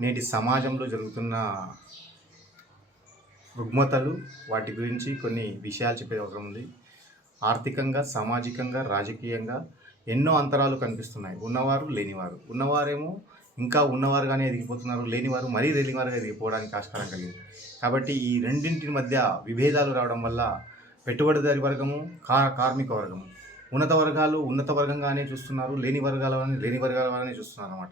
నేటి సమాజంలో జరుగుతున్న రుగ్మతలు వాటి గురించి కొన్ని విషయాలు చెప్పే అవసరం ఉంది. ఆర్థికంగా సామాజికంగా రాజకీయంగా ఎన్నో అంతరాలు కనిపిస్తున్నాయి. ఉన్నవారు లేనివారు. ఉన్నవారేమో ఇంకా ఉన్నవారుగానే ఎదిగిపోతున్నారు. లేనివారు మరీ లేనివారుగా ఎదిగిపోవడానికి ఆస్కారం కలిగింది. కాబట్టి ఈ రెండింటి మధ్య విభేదాలు రావడం వల్ల పెట్టుబడిదారి వర్గము కా కార్మిక వర్గము ఉన్నత వర్గాలు ఉన్నత వర్గంగానే చూస్తున్నారు లేని వర్గాల వారిని లేని వర్గాల వారిని చూస్తున్నారు అనమాట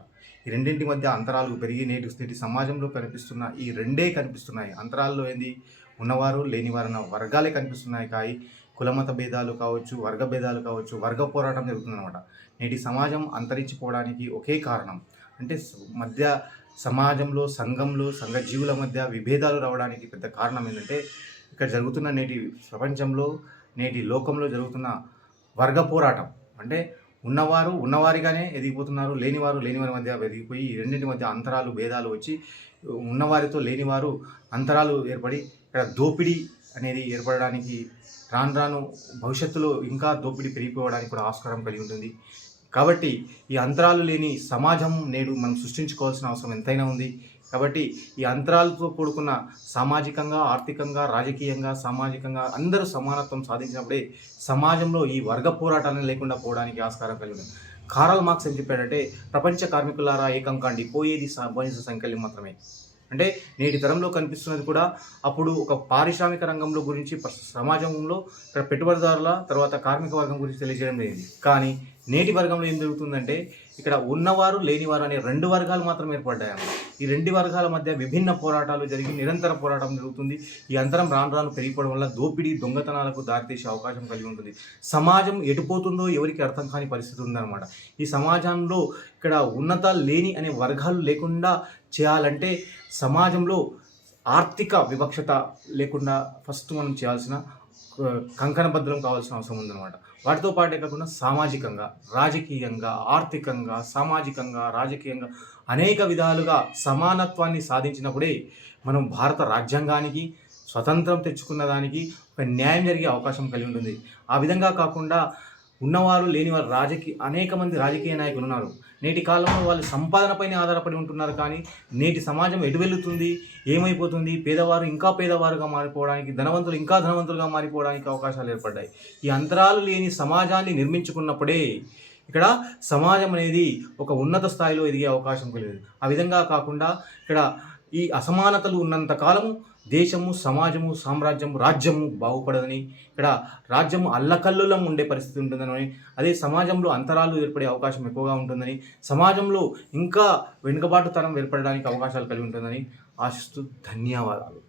ఈ రెండింటి మధ్య అంతరాలు పెరిగి నేటి నేటి సమాజంలో కనిపిస్తున్న ఈ రెండే కనిపిస్తున్నాయి. అంతరాల్లో ఏంది? ఉన్నవారు లేనివారు అన్న వర్గాలే కనిపిస్తున్నాయి కాయి. కులమత భేదాలు కావచ్చు వర్గ భేదాలు కావచ్చు వర్గ పోరాటం జరుగుతుందన్నమాట. నేటి సమాజం అంతరించిపోవడానికి ఒకే కారణం. అంటే మధ్య సమాజంలో సంఘంలో సంఘ జీవుల మధ్య విభేదాలు రావడానికి పెద్ద కారణం ఏంటంటే ఇక్కడ జరుగుతున్న నేటి ప్రపంచంలో నేటి లోకంలో జరుగుతున్న వర్గ పోరాటం. అంటే ఉన్నవారు ఉన్నవారిగానే ఎదిగిపోతున్నారు లేనివారు లేనివారి మధ్య ఎదిగిపోయి ఈ రెండింటి మధ్య అంతరాలు భేదాలు వచ్చి ఉన్నవారితో లేనివారు అంతరాలు ఏర్పడి ఇక్కడ దోపిడీ అనేది ఏర్పడడానికి రాను రాను భవిష్యత్తులో ఇంకా దోపిడీ పెరిగిపోవడానికి కూడా ఆస్కారం కలిగి ఉంటుంది. కాబట్టి ఈ అంతరాలు లేని సమాజం నేడు మనం సృష్టించుకోవాల్సిన అవసరం ఎంతైనా ఉంది. కాబట్టి ఈ అంతరాలతో కూడుకున్న సామాజికంగా ఆర్థికంగా రాజకీయంగా సామాజికంగా అందరూ సమానత్వం సాధించినప్పుడే సమాజంలో ఈ వర్గ పోరాటాలను లేకుండా పోవడానికి ఆస్కారం కలిగి ఉంది. కారల్ మార్క్స్ ఏం చెప్పాడంటే ప్రపంచ కార్మికులారా ఏకం కాండి పోయేది స- బానిస సంఖ్యలు మాత్రమే. అంటే నేటి తరంలో కనిపిస్తున్నది కూడా అప్పుడు ఒక పారిశ్రామిక రంగంలో గురించి సమాజంలో పెట్టుబడిదారుల తర్వాత కార్మిక వర్గం గురించి తెలియజేయడం లేదు. కానీ నేటి వర్గంలో ఏం జరుగుతుందంటే ఇక్కడ ఉన్నవారు లేనివారు అనే రెండు వర్గాలు మాత్రం ఏర్పడ్డాయి ఈ రెండు వర్గాల మధ్య విభిన్న పోరాటాలు జరిగి నిరంతర పోరాటం జరుగుతుంది. ఈ అంతరం రాను రాను పెరిగిపోవడం వల్ల దోపిడీ దొంగతనాలకు దారితీసే అవకాశం కలిగి ఉంటుంది. సమాజం ఎటుపోతుందో ఎవరికి అర్థం కాని పరిస్థితి ఉందన్నమాట. ఈ సమాజంలో ఇక్కడ ఉన్నత లేని అనే వర్గాలు లేకుండా చేయాలంటే సమాజంలో ఆర్థిక వివక్షత లేకుండా ఫస్ట్ మనం చేయాల్సిన ఆ, కంకణబద్ధం కావాల్సిన అవసరం ఉందన్నమాట. వాటితో పాటే కాకుండా సామాజికంగా రాజకీయంగా ఆర్థికంగా సామాజికంగా రాజకీయంగా అనేక విధాలుగా సమానత్వాన్ని సాధించినప్పుడే మనం భారత రాజ్యాంగానికి స్వతంత్రం తెచ్చుకున్న దానికి ఒక న్యాయం జరిగే అవకాశం కలిగి ఉంటుంది. ఆ విధంగా కాకుండా ఉన్నవారు లేనివారు రాజకీయ అనేక మంది రాజకీయ నాయకులు ఉన్నారు. నేటి కాలంలో వాళ్ళు సంపాదనపైనే ఆధారపడి ఉంటున్నారు కానీ నేటి సమాజం ఎటువెళ్ళుతుంది ఏమైపోతుంది? పేదవారు ఇంకా పేదవారుగా మారిపోవడానికి ధనవంతులు ఇంకా ధనవంతులుగా మారిపోవడానికి అవకాశాలు ఏర్పడ్డాయి. ఈ అంతరాలు లేని సమాజాన్ని నిర్మించుకున్నప్పుడే ఇక్కడ సమాజం అనేది ఒక ఉన్నత స్థాయిలో ఎదిగే అవకాశం కలిగింది. ఆ విధంగా కాకుండా ఇక్కడ ఈ అసమానతలు ఉన్నంత కాలము దేశము సమాజము సామ్రాజ్యము రాజ్యము బాగుపడదని ఇక్కడ రాజ్యము అల్లకల్లులం ఉండే పరిస్థితి ఉంటుందని అదే సమాజంలో అంతరాలు ఏర్పడే అవకాశం ఎక్కువగా ఉంటుందని సమాజంలో ఇంకా వెనుకబాటుతనం ఏర్పడడానికి అవకాశాలు కలిగి ఉంటుందని ఆశిస్తూ ధన్యవాదాలు.